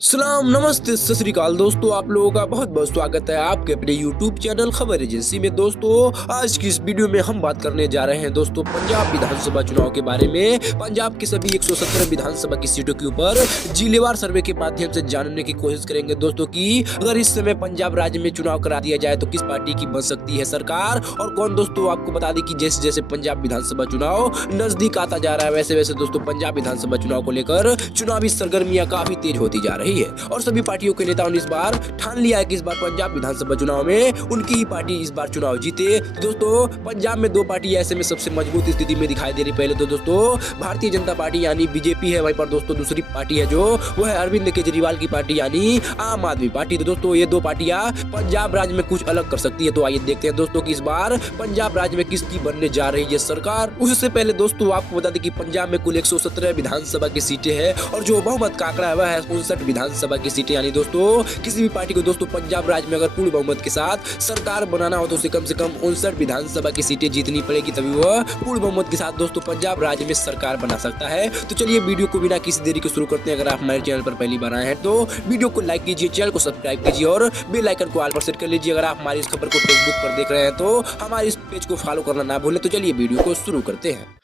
सलाम नमस्ते सत श्री अकाल दोस्तों, आप लोगों का बहुत बहुत स्वागत है आपके अपने YouTube चैनल खबर एजेंसी में। दोस्तों आज की इस वीडियो में हम बात करने जा रहे हैं दोस्तों पंजाब विधानसभा चुनाव के बारे में। पंजाब की सभी 117 विधानसभा की सीटों के ऊपर जिलेवार सर्वे के माध्यम से जानने की कोशिश करेंगे दोस्तों कि अगर इस समय पंजाब राज्य में चुनाव करा दिया जाए तो किस पार्टी की बन सकती है सरकार और कौन। दोस्तों आपको बता दें कि जैसे जैसे पंजाब विधानसभा चुनाव नजदीक आता जा रहा है वैसे वैसे दोस्तों पंजाब विधानसभा चुनाव को लेकर चुनावी सरगर्मियां काफी तेज होती जा रही है और सभी पार्टियों के नेताओं ने इस बार ठान लिया है कि इस बार पंजाब विधानसभा चुनाव में उनकी ही पार्टी इस बार चुनाव जीते। तो दोस्तों पंजाब में दो पार्टी ऐसे में सबसे मजबूत स्थिति में दिखाई दे रही। पहले तो दोस्तों भारतीय जनता पार्टी यानी बीजेपी है, वहीं पर दोस्तों दूसरी पार्टी है जो वो है अरविंद केजरीवाल की पार्टी यानी आम आदमी पार्टी। तो दोस्तों ये दो पार्टियां पंजाब राज्य में कुछ अलग कर सकती है। तो आइए देखते हैं दोस्तों कि इस बार पंजाब राज्य में किसकी बनने जा रही है सरकार। उससे पहले दोस्तों आपको बता दें कि पंजाब में कुल 117 विधानसभा की सीटें हैं और जो बहुमत का आंकड़ा है वह है 59 विधानसभा की सीटें। यानी दोस्तों किसी भी पार्टी को दोस्तों पंजाब राज्य में अगर पूर्ण बहुमत के साथ सरकार बनाना हो तो उसे कम से कम 59 विधानसभा की सीटें जीतनी पड़ेगी, तभी वह पूर्ण बहुमत के साथ दोस्तों पंजाब राज्य में सरकार बना सकता है। तो चलिए वीडियो को बिना किसी देरी के शुरू करते हैं। अगर आप हमारे चैनल पर पहली बार आए हैं तो वीडियो को लाइक कीजिए, चैनल को सब्सक्राइब कीजिए और बेल आइकन को ऑल पर सेट कर लीजिए। अगर आप हमारी इस खबर को फेसबुक पर देख रहे हैं तो हमारे इस पेज को फॉलो करना ना भूलें। तो चलिए वीडियो को शुरू करते हैं।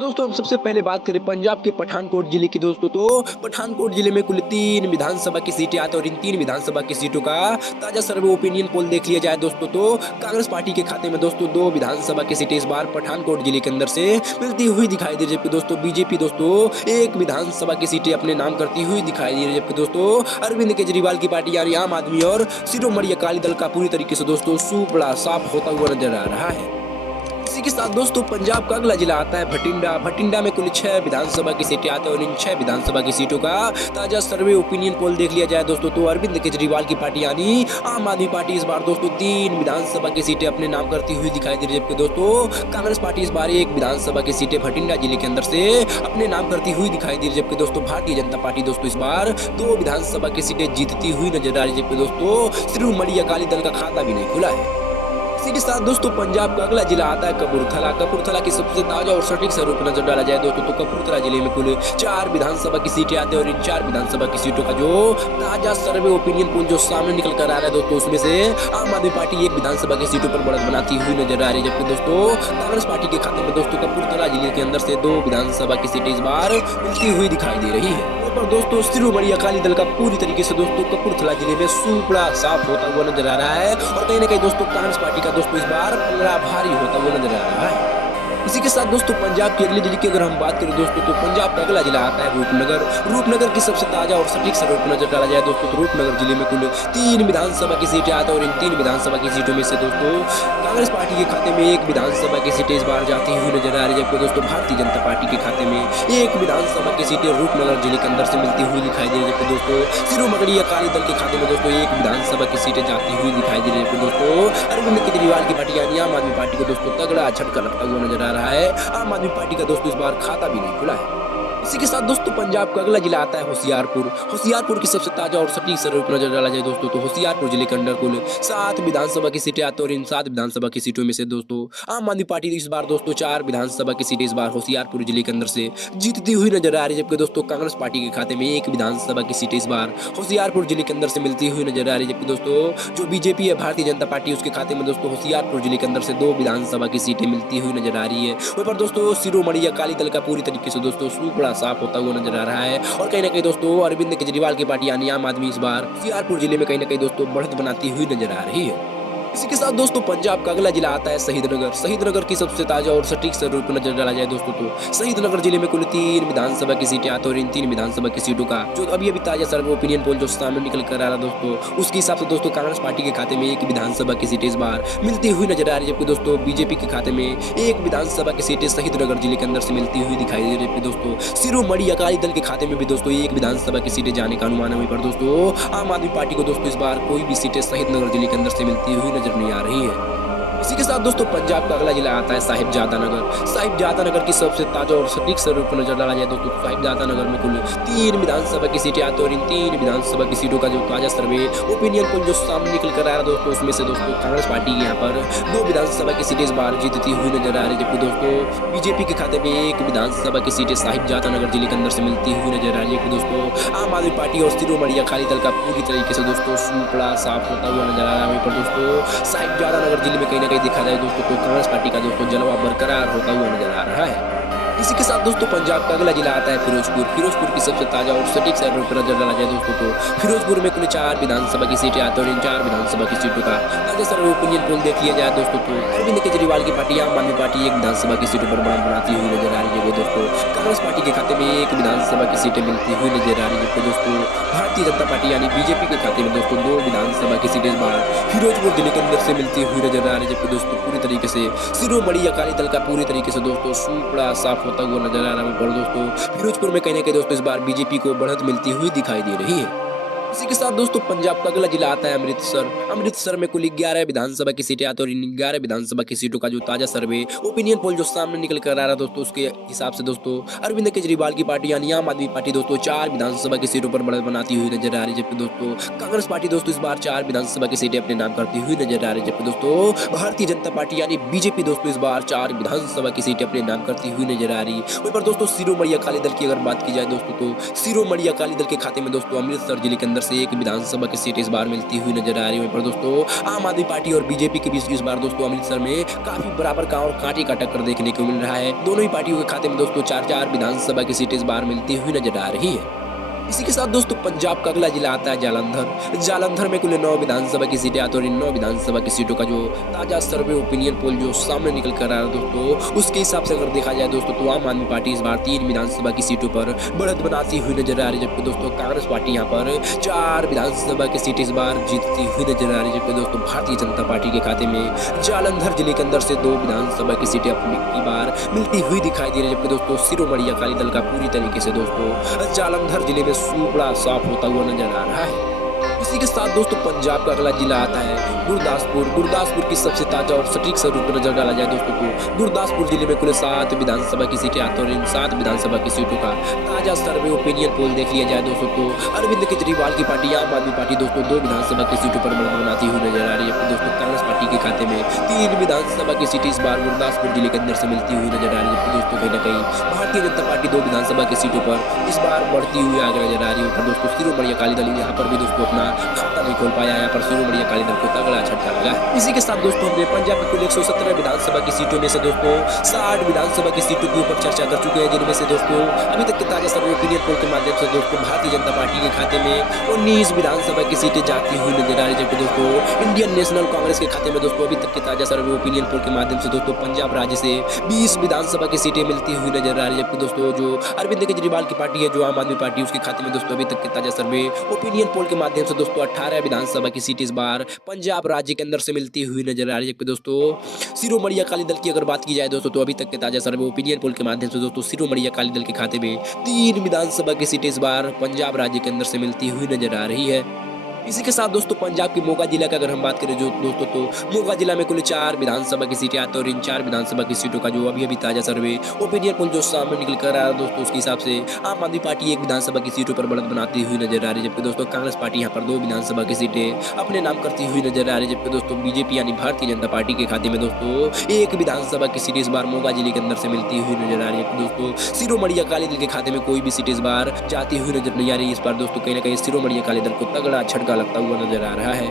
दोस्तों हम सबसे पहले बात करें पंजाब के पठानकोट जिले की दोस्तों, तो पठानकोट जिले में कुल 3 विधानसभा की सीटें आती है और इन 3 विधानसभा की सीटों का ताजा सर्वे ओपिनियन पोल देख लिया जाए दोस्तों तो कांग्रेस पार्टी के खाते में दोस्तों 2 विधानसभा की सीटें इस बार पठानकोट जिले के अंदर से मिलती हुई दिखाई दे रही है। जबकि दोस्तों बीजेपी दोस्तों 1 विधानसभा की सीटें अपने नाम करती हुई दिखाई दे रही है। जबकि दोस्तों अरविंद केजरीवाल की पार्टी यानी आम आदमी और शिरोमणि अकाली दल का पूरी तरीके से दोस्तों सूपड़ा साफ होता हुआ नजर आ रहा है। इसी के साथ दोस्तों पंजाब का अगला जिला आता है भटिंडा। भटिंडा में कुल 6 विधानसभा की सीटें आती है और इन 6 विधानसभा की सीटों का ताजा सर्वे ओपिनियन पोल देख लिया जाए दोस्तों तो अरविंद केजरीवाल की पार्टी यानी आम आदमी पार्टी इस बार दोस्तों 3 विधानसभा की सीटें अपने नाम करती हुई दिखाई दे रही है। जबकि दोस्तों कांग्रेस पार्टी इस बार 1 विधानसभा की सीटें भटिंडा जिले के अंदर से अपने नाम करती हुई दिखाई दे रही है। जबकि दोस्तों भारतीय जनता पार्टी दोस्तों इस बार 2 विधानसभा की सीटें जीतती हुई नजर आ रही है। जबकि दोस्तों शिरोमणि अकाली दल का खाता भी नहीं खुला है। इसी के साथ दोस्तों पंजाब का अगला जिला आता है कपूरथला। कपूरथला की सबसे ताजा और सटीक स्वरूप नजर डाला जाए दोस्तों तो कपूरथला जिले में कुल 4 विधानसभा की सीटें आती है और इन 4 विधानसभा की सीटों का जो ताजा सर्वे ओपिनियन पोल जो सामने निकल कर आ रहा है दोस्तों उसमें से आम आदमी पार्टी 1 विधानसभा की सीटों पर बढ़त बनाती हुई नजर आ रही है। जबकि दोस्तों कांग्रेस पार्टी के खाते में दोस्तों कपूरथला जिले के अंदर से 2 विधानसभा की सीटें इस बार मिलती हुई दिखाई दे रही है। पर दोस्तों शिरोमणि अकाली दल का पूरी तरीके से दोस्तों कपूरथला जिले में सूपड़ा साफ होता हुआ नजर आ रहा है और कहीं ना कहीं दोस्तों कांग्रेस पार्टी का दोस्तों इस बार पलड़ा भारी होता हुआ नजर आ रहा है। इसी के साथ दोस्तों पंजाब के अगले जिले की अगर हम बात करें दोस्तों तो पंजाब का अगला जिला आता है रूपनगर। रूपनगर की सबसे ताजा और सटीक स्वरूप नजर डाला जाए दोस्तों तो रूपनगर जिले में कुल 3 विधानसभा की सीटें आती है और इन 3 विधानसभा की सीटों में से दोस्तों कांग्रेस पार्टी के खाते में 1 विधानसभा की सीटें इस बार जाती हुई नजर आ रही है। जबकि दोस्तों भारतीय जनता पार्टी के खाते में 1 विधानसभा की सीटें रूपनगर जिले के अंदर से मिलती हुई दिखाई दे रही है। जबकि दोस्तों शिरोमणि अकाली दल के खाते में दोस्तों 1 विधानसभा की सीटें जाती हुई दिखाई दे रही है। दोस्तों अरविंद केजरीवाल की पार्टी यानी आम आदमी पार्टी को दोस्तों तगड़ा झटका लगता हुआ नजर आ रहा है। आम आदमी पार्टी का दोस्तों इस बार खाता भी नहीं खुला है। इसी के साथ दोस्तों पंजाब का अगला जिला आता है होशियारपुर। होशियारपुर की सबसे ताजा और सटीक स्वरूप नजर डाला जाए दोस्तों तो होशियारपुर जिले के अंदर कुल 7 विधानसभा की सीटें आती है और इन 7 विधानसभा की सीटों में से दोस्तों आम आदमी पार्टी इस बार दोस्तों 4 विधानसभा की सीटें इस बार होशियारपुर जिले के अंदर से जीतती हुई नजर आ रही है। जबकि दोस्तों कांग्रेस पार्टी के खाते में 1 विधानसभा की सीटें इस बार होशियारपुर जिले के अंदर से मिलती हुई नजर आ रही है। जबकि दोस्तों जो बीजेपी है भारतीय जनता पार्टी उसके खाते में दोस्तों होशियारपुर जिले के अंदर से 2 विधानसभा की सीटें मिलती हुई नजर आ रही है। वहीं पर दोस्तों शिरोमणि अकाली दल का पूरी तरीके से दोस्तों सूपड़ा साफ होता हुआ नजर आ रहा है और कहीं ना कहीं दोस्तों अरविंद केजरीवाल की पार्टी यानी आम आदमी इस बार होशियारपुर जिले में कहीं ना कहीं दोस्तों बढ़त बनाती हुई नजर आ रही है। इसी के साथ दोस्तों पंजाब का अगला जिला आता है शहीदनगर। शहीदनगर की सबसे ताजा और सटीक स्वरूप पर नजर डाला जाए दोस्तों तो शहीदनगर जिले में कुल 3 विधानसभा की सीटें आती हैं और इन 3 विधानसभा की सीटों का जो अभी ताजा सर्वे ओपिनियन पोल जो सामने निकल कर आ रहा दोस्तों, उसके हिसाब से दोस्तों कांग्रेस पार्टी के खाते में 1 विधानसभा की सीटें इस बार मिलती हुई नजर आ रही है, जबकि दोस्तों बीजेपी के खाते में 1 विधानसभा की सीटें शहीदनगर जिले के अंदर से मिलती हुई दिखाई दे रही है दोस्तों। शिरोमणि अकाली दल के खाते में भी दोस्तों 1 विधानसभा की सीटें जाने का अनुमान है। वहीं पर दोस्तों आम आदमी पार्टी को दोस्तों इस बार कोई भी सीटें शहीदनगर जिले के अंदर से मिलती हुई नजर नहीं आ रही है। इसी के साथ दोस्तों पंजाब का अगला जिला आता है साहिबजादा नगर। साहिबजादा नगर की सबसे ताजा और सटीक स्वरूप पर नजर डाला जाए दोस्तों साहिबजादा नगर में कुल 3 विधानसभा की सीटें आती हैं और इन 3 विधानसभा की सीटों का जो ताजा सर्वे ओपिनियन पोल जो सामने निकल कर आ रहा है दोस्तों, उसमें से दोस्तों कांग्रेस पार्टी यहाँ पर 2 विधानसभा की सीटें इस बार जीतती हुई नजर आ रही है, जबकि दोस्तों बीजेपी के खाते में 1 विधानसभा की सीटें साहिबजादा नगर जिले के अंदर से मिलती हुई नजर आ रही है। दोस्तों आम आदमी पार्टी और शिरोमणि अकाली दल का पूरी तरीके से दोस्तों सूपड़ा साफ होता हुआ नजर आ रहा है। वहीं पर दोस्तों साहिबजादा नगर जिले में कहीं ना कहीं देखा जाए दोस्तों तो कांग्रेस पार्टी का दोस्तों जलवा बरकरार होता हुआ नजर आ रहा है। इसी के साथ दोस्तों पंजाब का अगला जिला आता है फिरोजपुर। फिरोजपुर की सबसे ताजा और सटीक सर्वे पर नजर डाला जाए दोस्तों तो फिरोजपुर में कुल 4 विधानसभा की सीटें आती हैं और इन 4 विधानसभा की सीटों का ताजा सर्वे ओपिनियन पोल देख लिया जाए दोस्तों तो अरविंद केजरीवाल की पार्टी आम आदमी पार्टी 1 विधानसभा की सीटों पर बढ़त बनाती हुई नजर आ रही है। दोस्तों कांग्रेस पार्टी के खाते में 1 विधानसभा की सीटें मिलती हुई नजर आ रही है, दोस्तों भारतीय जनता पार्टी यानी बीजेपी के खाते में दोस्तों 2 विधानसभा की सीटें इस बार फिरोजपुर जिले के अंदर से मिलती हुई नजर आ रही है, जबकि दोस्तों पूरी तरीके से शिरोमणि अकाली दल का पूरी तरीके से दोस्तों सूपड़ा साफ होता हुआ नजर आ रहा है। पर दोस्तों फिरोजपुर में कहीं ना कहीं दोस्तों इस बार बीजेपी को बढ़त मिलती हुई दिखाई दे रही है। इसी के साथ दोस्तों पंजाब का अगला जिला आता है अमृतसर। अमृतसर में कुल 11 विधानसभा की सीटें आती हैं और इन 11 विधानसभा की सीटों का जो ताजा सर्वे ओपिनियन पोल जो सामने निकल कर आ रहा दोस्तों, उसके हिसाब से दोस्तों अरविंद केजरीवाल की पार्टी यानी आम आदमी पार्टी दोस्तों 4 विधानसभा की सीटों पर बढ़त बनाती हुई नजर आ रही है, जबकि दोस्तों कांग्रेस पार्टी दोस्तों इस बार 4 विधानसभा की सीटें अपने नाम करती हुई नजर आ रही है, जबकि दोस्तों भारतीय जनता पार्टी यानी बीजेपी दोस्तों इस बार 4 विधानसभा की सीटें अपने नाम करती हुई नजर आ रही है। वहीं पर दोस्तों शिरोमणि अकाली दल की अगर बात की जाए दोस्तों तो शिरोमणि अकाली दल के खाते में दोस्तों अमृतसर जिले के अंदर से 1 विधानसभा की सीट इस बार मिलती हुई नजर आ रही है। पर दोस्तों आम आदमी पार्टी और बीजेपी के बीच इस बार दोस्तों अमृतसर में काफी बराबर का और कांटे का टक्कर देखने को मिल रहा है। दोनों ही पार्टियों के खाते में दोस्तों 4-4 विधानसभा की सीटें इस बार मिलती हुई नजर आ रही है। इसी के साथ दोस्तों पंजाब का अगला जिला आता है जालंधर। जालंधर में कुल 9 विधानसभा की सीटें आती हैं और इन 9 विधानसभा की सीटों का जो ताजा सर्वे ओपिनियन पोल जो सामने निकल कर आ रहा है दोस्तों, उसके हिसाब से अगर देखा जाए दोस्तों तो आम आदमी पार्टी इस बार 3 विधानसभा की सीटों पर बढ़त बनाती हुई नजर आ रही है, जबकि दोस्तों कांग्रेस पार्टी यहाँ पर 4 विधानसभा की सीटें इस बार जीतती हुई नजर आ रही है, जबकि दोस्तों भारतीय जनता पार्टी के खाते में जालंधर जिले के अंदर से 2 विधानसभा की सीटें अपनी बार मिलती हुई दिखाई दे रही है, जबकि दोस्तों शिरोमणि अकाली दल का पूरी तरीके से दोस्तों जालंधर जिले में सूपड़ा साफ होता हुआ नजर आ रहा है। इसी के साथ दोस्तों पंजाब का अगला जिला आता है गुरदासपुर। गुरदासपुर की सबसे ताजा और सटीक स्वरूप पर नजर डाला जाए दोस्तों तो गुरदासपुर जिले में कुल 7 विधानसभा की सीटें आती हैं और इन 7 विधानसभा की सीटों का ताजा सर्वे ओपिनियन पोल देख लिया जाए दोस्तों तो अरविंद केजरीवाल की पार्टी आम आदमी पार्टी दोस्तों 2 विधानसभा की सीटों पर बढ़त बनाती हुई नजर आ रही है। दोस्तों कांग्रेस पार्टी के खाते में 3 विधानसभा की सीटें इस बार गुरदासपुर जिले के अंदर से मिलती हुई नजर आ रही है। दोस्तों कहीं ना कहीं भारतीय जनता पार्टी 2 विधानसभा की सीटों पर इस बार बढ़ती हुई आगे नजर आ रही है। दोस्तों शिरोमणि अकाली दल यहाँ पर भी दोस्तों अपना खाता नहीं खोल पाया, यहाँ पर शिरोमणि अकाली दल को तगड़ा झटका लगा है। इसी के साथ दोस्तों हमने पंजाब की कुल 117 विधानसभा की सीटों में से दोस्तों 60 विधानसभा की सीटों के ऊपर चर्चा कर चुके हैं, जिनमें से दोस्तों अभी तक के ताजा सर्वे ओपिनियन पोल के माध्यम से दोस्तों भारतीय जनता पार्टी के खाते में 19 विधानसभा की सीटें जाती हुई नजर आ रही है, जबकि दोस्तों इंडियन नेशनल कांग्रेस के खाते में दोस्तों अभी तक के ताजा सर्वे ओपिनियन पोल के माध्यम से दोस्तों पंजाब राज्य से 20 विधानसभा की सीटें मिलती हुई नजर आ रही है, जबकि दोस्तों जो अरविंद केजरीवाल की पार्टी है जो आम आदमी पार्टी उसके खाते में दोस्तों अभी तक के ताजा सर्वे ओपिनियन पोल के माध्यम से दोस्तों 18 विधानसभा की सीट इस बार पंजाब राज्य के अंदर से मिलती हुई नजर आ रही है। दोस्तों शिरोमणि अकाली दल की अगर बात की जाए दोस्तों तो अभी तक के ताजा सर्वे ओपिनियन पोल के माध्यम से दोस्तों शिरोमणि अकाली दल के खाते में 3 विधानसभा की सीटें इस बार पंजाब राज्य के अंदर से मिलती हुई नजर आ रही है। इसी के साथ दोस्तों पंजाब के मोगा जिला का अगर हम बात करें जो दोस्तों तो मोगा जिला में कुल 4 विधानसभा की सीटें आती हैं और इन 4 विधानसभा की सीटों का जो अभी ताजा सर्वे ओपिनियन पोल जो सामने निकल कर आ रहा है दोस्तों, उसके हिसाब से आम आदमी पार्टी 1 विधानसभा की सीटों पर बढ़त बनाती हुई नजर आ रही है, जबकि दोस्तों कांग्रेस पार्टी यहाँ पर 2 विधानसभा की सीटें अपने नाम करती हुई नजर आ रही है, जबकि दोस्तों बीजेपी यानी भारतीय जनता पार्टी के खाते में दोस्तों 1 विधानसभा की सीट इस बार मोगा जिले के अंदर से मिलती हुई नजर आ रही है। दोस्तों शिरोमणि अकाली दल के खाते में कोई भी सीट इस बार जाती हुई नजर नहीं आ रही। इस बार दोस्तों कहीं ना कहीं शिरोमणि अकाली दल को तगड़ा झटका लगता हुआ नजर आ रहा है।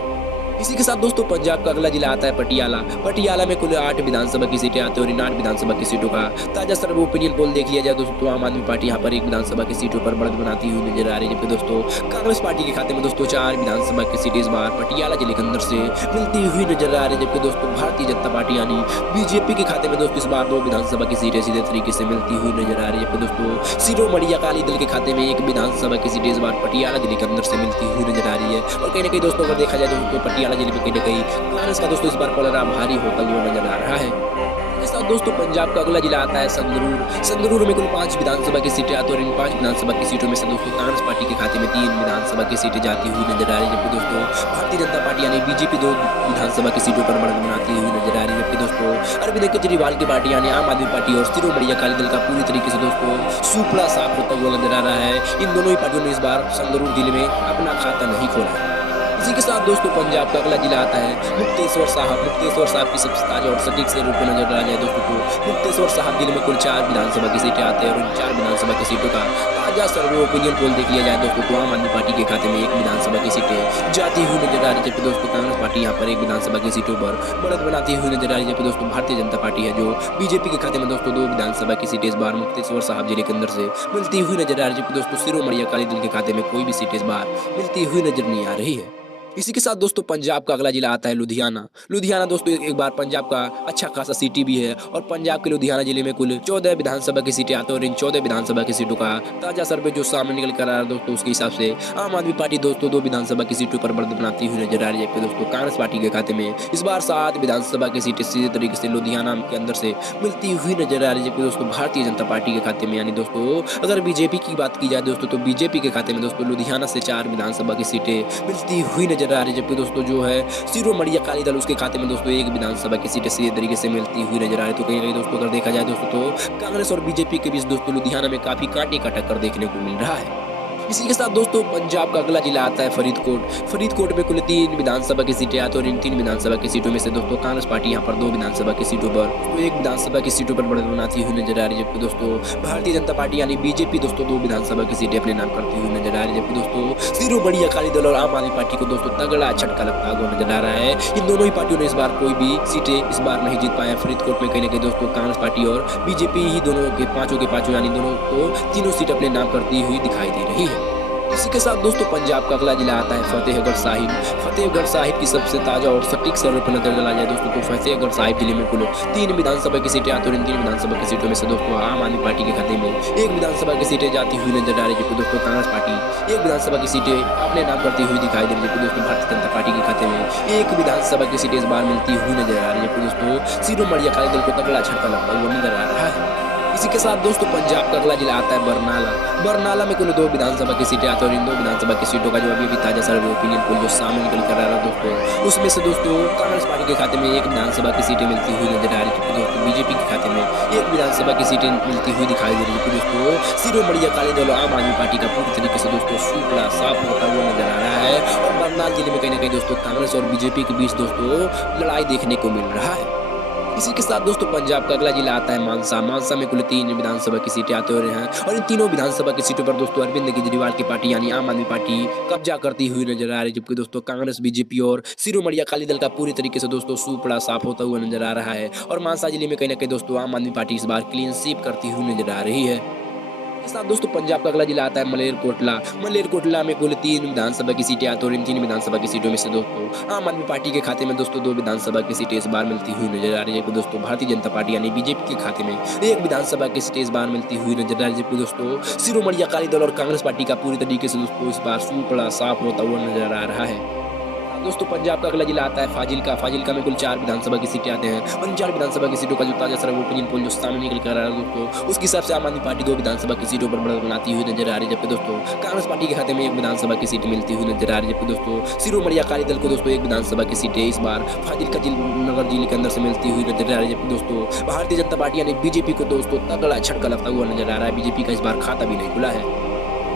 इसी के साथ दोस्तों पंजाब का अगला जिला आता है पटियाला। पटियाला में कुल 8 विधानसभा की सीटें आती हैं और इन 8 विधानसभा की सीटों का ताजा सर्वे ओपिनियन पोल देख लिया जाए दोस्तों तो आम आदमी पार्टी यहाँ पर एक विधानसभा की सीटों पर बढ़त बनाती हुई नजर आ रही है, जबकि दोस्तों कांग्रेस पार्टी के खाते में दोस्तों 4 विधानसभा की सीटें इस बार पटियाला जिले के अंदर से मिलती हुई नजर आ रही है, जबकि दोस्तों भारतीय जनता पार्टी यानी बीजेपी के खाते में दोस्तों इस बार 2 विधानसभा की सीटें सीधे तरीके से मिलती हुई नजर आ रही है, जबकि दोस्तों शिरोमणि अकाली दल के खाते में एक विधानसभा की सीटें इस बार पटियाला जिले के अंदर से मिलती हुई नजर आ रही है। और कहीं ना कहीं दोस्तों अगर देखा जाए दोस्तों पटियाला जिले में कहीं ना कहीं कांग्रेस का दोस्तों इस बार पलड़ा भारी होता हुआ नजर आ रहा है। इसके साथ दोस्तों पंजाब का अगला जिला आता है संगरूर। संगरूर में कुल 5 विधानसभा की सीटें आती हैं और इन 5 विधानसभा की सीटों में से दोस्तों कांग्रेस पार्टी के खाते में 3 विधानसभा की सीटें जाती हुई नजर आ रही है, जबकि दोस्तों भारतीय जनता पार्टी यानी बीजेपी 2 विधानसभा की सीटों पर बढ़त बनाती हुई नजर आ रही है, जबकि दोस्तों अरविंद केजरीवाल की पार्टी यानी आम आदमी पार्टी और शिरोमणि अकाली दल का पूरी तरीके से दोस्तों सुपड़ा साफ होता हुआ नजर आ रहा है। इन दोनों ही पार्टियों ने इस बार संगरूर जिले में अपना खाता नहीं खोला है। इसी के साथ दोस्तों पंजाब का अगला जिला आता है मुक्तेश्वर साहब। मुक्तेश्वर साहब की सबसे ताजा और सटीक से रूप में नजर आ जाए दोस्तों तो मुक्तेश्वर साहब जिले में कुल 4 विधानसभा की सीटें आती हैं और इन 4 विधानसभा की सीटों का ताजा सर्वे ओपिनियन पोल देख लिया जाए दोस्तों तो आम आदमी पार्टी के खाते में 1 विधानसभा की सीटें जाती हुई नजर आ रही है, जबकि दोस्तों कांग्रेस पार्टी यहाँ पर 1 विधानसभा की सीटों पर बढ़त बनाती हुई नजर आ रही है, जबकि दोस्तों भारतीय जनता पार्टी है जो बीजेपी के खाते में दोस्तों 2 विधानसभा की सीटें इस बार मुक्तेश्वर साहब जिले के अंदर से मिलती हुई नजर आ रही है, जबकि दोस्तों शिरोमणि अकाली दल के खाते में कोई भी सीट इस बार मिलती हुई नजर नहीं आ रही है। इसी के साथ दोस्तों पंजाब का अगला जिला आता है लुधियाना। लुधियाना दोस्तों एक बार पंजाब का अच्छा खासा सिटी भी है और पंजाब के लुधियाना जिले में कुल 14 विधानसभा की सीटें आती हैं और इन 14 विधानसभा की सीटों का ताजा सर्वे जो सामने निकल कर आ रहा है दोस्तों उसके हिसाब से आम आदमी पार्टी दोस्तों 2 विधानसभा की सीटों पर बढ़त बनाती हुई नजर आ रही है, दोस्तों कांग्रेस पार्टी के खाते में इस बार 7 विधानसभा की सीटें सीधे तरीके से लुधियाना के अंदर से मिलती हुई नजर आ रही है, जबकि दोस्तों भारतीय जनता पार्टी के खाते में यानी दोस्तों अगर बीजेपी की बात की जाए दोस्तों तो बीजेपी के खाते में दोस्तों लुधियाना से 4 विधानसभा की सीटें मिलती हुई नजर आ रही है, जबकि दोस्तों जो है शिरोमणि अकाली दल उसके खाते में दोस्तों 1 विधानसभा की सीटें सीधे तरीके से मिलती हुई नजर आ रही है। तो कहीं ना कहीं दोस्तों अगर देखा जाए दोस्तों तो कांग्रेस और बीजेपी के बीच दोस्तों लुधियाना में काफी कांटे का टक्कर देखने को मिल रहा है। इसी के साथ दोस्तों पंजाब का अगला जिला आता है फरीदकोट। फरीदकोट में कुल 3 विधानसभा की सीटें आती हैं और इन 3 विधानसभा की सीटों में से दोस्तों कांग्रेस पार्टी यहाँ पर 2 विधानसभा की सीटों पर तो 1 विधानसभा की सीटों पर बढ़त बनाती हुई नजर आ रही है, जबकि दोस्तों भारतीय जनता पार्टी यानी बीजेपी दोस्तों 2 विधानसभा की सीटें अपने नाम करती हुई नजर आ रही है, जबकि दोस्तों शिरोमणि अकाली दल और आम आदमी पार्टी को दोस्तों तगड़ा झटका लगता हुआ नजर आ रहा है। इन दोनों ही पार्टियों ने इस बार कोई भी सीटें इस बार नहीं जीत पाए। फरीदकोट में कहीं ना कहीं दोस्तों कांग्रेस पार्टी और बीजेपी ही दोनों के पांचों यानी दोनों को तीनों सीट अपने नाम करती हुई दिखाई दे रही है। इसी के साथ दोस्तों पंजाब का अगला जिला आता है फतेहगढ़ साहिब। फतेहगढ़ साहिब की सबसे ताजा और सटीक सर्वे पर नजर डाला जाए दोस्तों तो फतेहगढ़ साहिब जिले में कुल 3 विधानसभा की सीटें आती हैं और इन 3 विधानसभा की सीटों में से दोस्तों आम आदमी पार्टी के खाते में 1 विधानसभा की सीटें जाती हुई नजर आ रही है, जबकि दोस्तों कांग्रेस पार्टी 1 विधानसभा की सीटें अपने नाम करती हुई दिखाई दे रही है, जबकि दोस्तों भारतीय जनता पार्टी के खाते में 1 विधानसभा की सीटें इस बार मिलती हुई नजर आ रही है, जबकि दोस्तों शिरोमणि अकाली दल को तगड़ा झटका लगता हुआ नजर आ रहा है। इसी के साथ दोस्तों पंजाब का अगला जिला आता है बरनाला। बरनाला में कुल 2 विधानसभा की सीटें आती हैं और इन 2 विधानसभा की सीटों का जो अभी ताजा सर्वे ओपिनियन पोल जो सामने निकल कर आ रहा है दोस्तों उसमें से दोस्तों कांग्रेस पार्टी के खाते में 1 विधानसभा की सीटें मिलती हुई नजर आ रही है, जबकि दोस्तों बीजेपी के खाते में 1 विधानसभा की सीटें मिलती हुई दिखाई दे रही है, दोस्तों शिरोमणि अकाली दल और आम आदमी पार्टी का पूरी तरीके से दोस्तों सुपड़ा साफ होता हुआ नजर आ रहा है और बरनाला जिले में कहीं ना कहीं दोस्तों कांग्रेस और बीजेपी के बीच दोस्तों लड़ाई देखने को मिल रहा है। इसी के साथ दोस्तों पंजाब का अगला जिला आता है मानसा। मानसा में कुल 3 विधानसभा की सीटें आते हो रहे हैं और इन तीनों विधानसभा की सीटों पर दोस्तों अरविंद केजरीवाल की पार्टी यानी आम आदमी पार्टी कब्जा करती हुई नजर आ रही है, जबकि दोस्तों कांग्रेस बीजेपी और शिरोमणि अकाली दल का पूरी तरीके से दोस्तों सुपड़ा साफ होता हुआ नजर आ रहा है और मानसा जिले में कहीं ना कहीं दोस्तों आम आदमी पार्टी इस बार क्लीन स्वीप करती हुई नजर आ रही है। इसके साथ दोस्तों पंजाब का अगला जिला आता है मलेरकोटला। मलेरकोटला में कुल 3 विधानसभा की सीटें आती हैं और इन 3 विधानसभा की सीटों में से दोस्तों आम आदमी पार्टी के खाते में दोस्तों 2 विधानसभा की सीटें इस बार मिलती हुई नजर आ रही है, दोस्तों भारतीय जनता पार्टी यानी बीजेपी के खाते में 1 विधानसभा की सीटें इस बार मिलती हुई नजर आ रही है, दोस्तों शिरोमणि अकाली दल और कांग्रेस पार्टी का पूरी तरीके से दोस्तों इस बार सुपड़ा साफ होता हुआ नजर आ रहा है। दोस्तों पंजाब का अगला जिला आता है फाजिल्का। फाजिल्का में कुल 4 विधानसभा की सीटें आते हैं और इन 4 विधानसभा की सीटों का जो ताजा सर्वे ओपिनियन पोल जो सामने निकल कर आ रहा है दोस्तों उसके हिसाब से आम आदमी पार्टी 2 विधानसभा की सीटों पर बढ़त बनाती हुई नजर आ रही है, जबकि दोस्तों कांग्रेस पार्टी के खाते में 1 विधानसभा की सीट मिलती हुई नजर आ रही है, जबकि दोस्तों शिरोमणि अकाली दल को दोस्तों 1 विधानसभा की सीटें इस बार फाजिल्का नगर जिले के अंदर से मिलती हुई नजर आ रही है, जबकि दोस्तों भारतीय जनता पार्टी यानी बीजेपी को दोस्तों तगड़ा झटका लगता हुआ नजर आ रहा है। बीजेपी का इस बार खाता भी नहीं खुला है।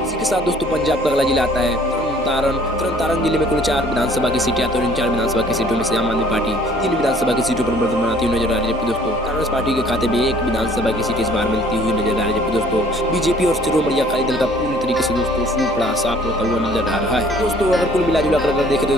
इसी के साथ दोस्तों पंजाब का अगला जिला आता है तरन तारण जिले में कुल 4 विधानसभा की सीटें आती है और इन 4 विधानसभा की सीटों में से आम आदमी पार्टी 3 विधानसभा की सीटों पर बढ़त बनाती हुई नजर आ रही है। जबकि दोस्तों कांग्रेस पार्टी के खाते में 1 विधानसभा की सीट इस बार मिलती हुई नजर आ रही है। जबकि दोस्तों बीजेपी और शिरोमणि अकाली दल का पूरी तरीके से दोस्तों सूपड़ा साफ होता हुआ नजर आ रहा है। दोस्तों अगर कुल मिला जुला कर अगर देखें तो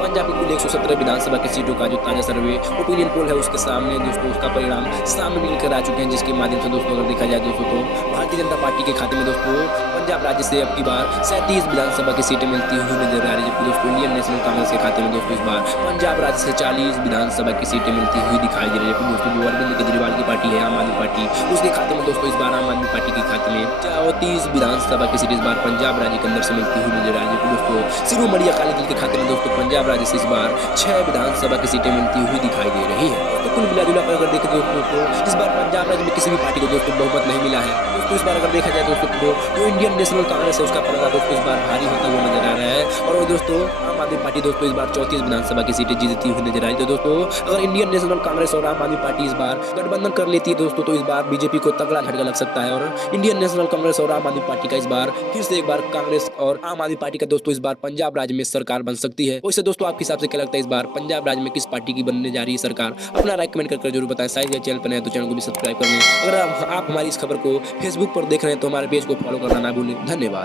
पंजाब की कुल 117 विधानसभा की सीटों का जो ताजा सर्वे ओपिनियन पोल है उसके सामने दोस्तों उसका परिणाम सामने निकल आ चुके हैं, जिसके माध्यम से दोस्तों अगर देखा जाए दोस्तों तो भारतीय जनता पार्टी के खाते में दोस्तों पंजाब राज्य से अब की बार 37 विधानसभा की सीटें मिलती हुई नजर आ रही है। जबकि दोस्तों इंडियन नेशनल कांग्रेस के खाते में दोस्तों इस बार पंजाब राज्य से 40 विधानसभा की सीटें मिलती हुई दिखाई दे रही है। दोस्तों जो अरविंद केजरीवाल की पार्टी है आम आदमी पार्टी, उसके खाते में दोस्तों इस बार आम आदमी पार्टी के खाते में 34 विधानसभा की सीट इस बार पंजाब राज्य के अंदर से मिलती हुई नजर आ रही है। दोस्तों शिरोमणि अकाली दल के खाते में दोस्तों पंजाब राज्य से इस बार 6 विधानसभा की सीटें मिलती हुई दिखाई दे रही है। तो कुल मिला जुला कर अगर देखें दोस्तों तो इस बार पंजाब राज्य में किसी भी पार्टी को दोस्तों बहुमत नहीं मिला है। दोस्तों इस बार अगर देखा जाए दोस्तों तो जो इंडियन नेशनल कांग्रेस है उसका पलड़ा दोस्तों इस बार भारी होता हुआ नजर आ रहा है और दोस्तों आम आदमी पार्टी दोस्तों इस बार 34 विधानसभा की सीटें जीतती हुई नजर आ रही है। तो दोस्तों अगर इंडियन नेशनल कांग्रेस और आम आदमी पार्टी इस बार गठबंधन कर लेती है दोस्तों तो इस बार बीजेपी को तगड़ा झटका लग सकता है और इंडियन नेशनल कांग्रेस और आम आदमी पार्टी का इस बार फिर से एक बार कांग्रेस और आम आदमी पार्टी का दोस्तों इस बार पंजाब राज्य में सरकार बन सकती है। वैसे दोस्तों आपके हिसाब से क्या लगता है इस बार पंजाब राज्य में किस पार्टी की बनने जा रही है सरकार? अपना राय कमेंट कर जरूर बताएं। साइज चैनल पर नए तो चैनल को भी सब्सक्राइब कर लें। अगर आप हमारी इस खबर को फेसबुक पर देख रहे हैं तो हमारे पेज को फॉलो करना ना भूलें। धन्यवाद।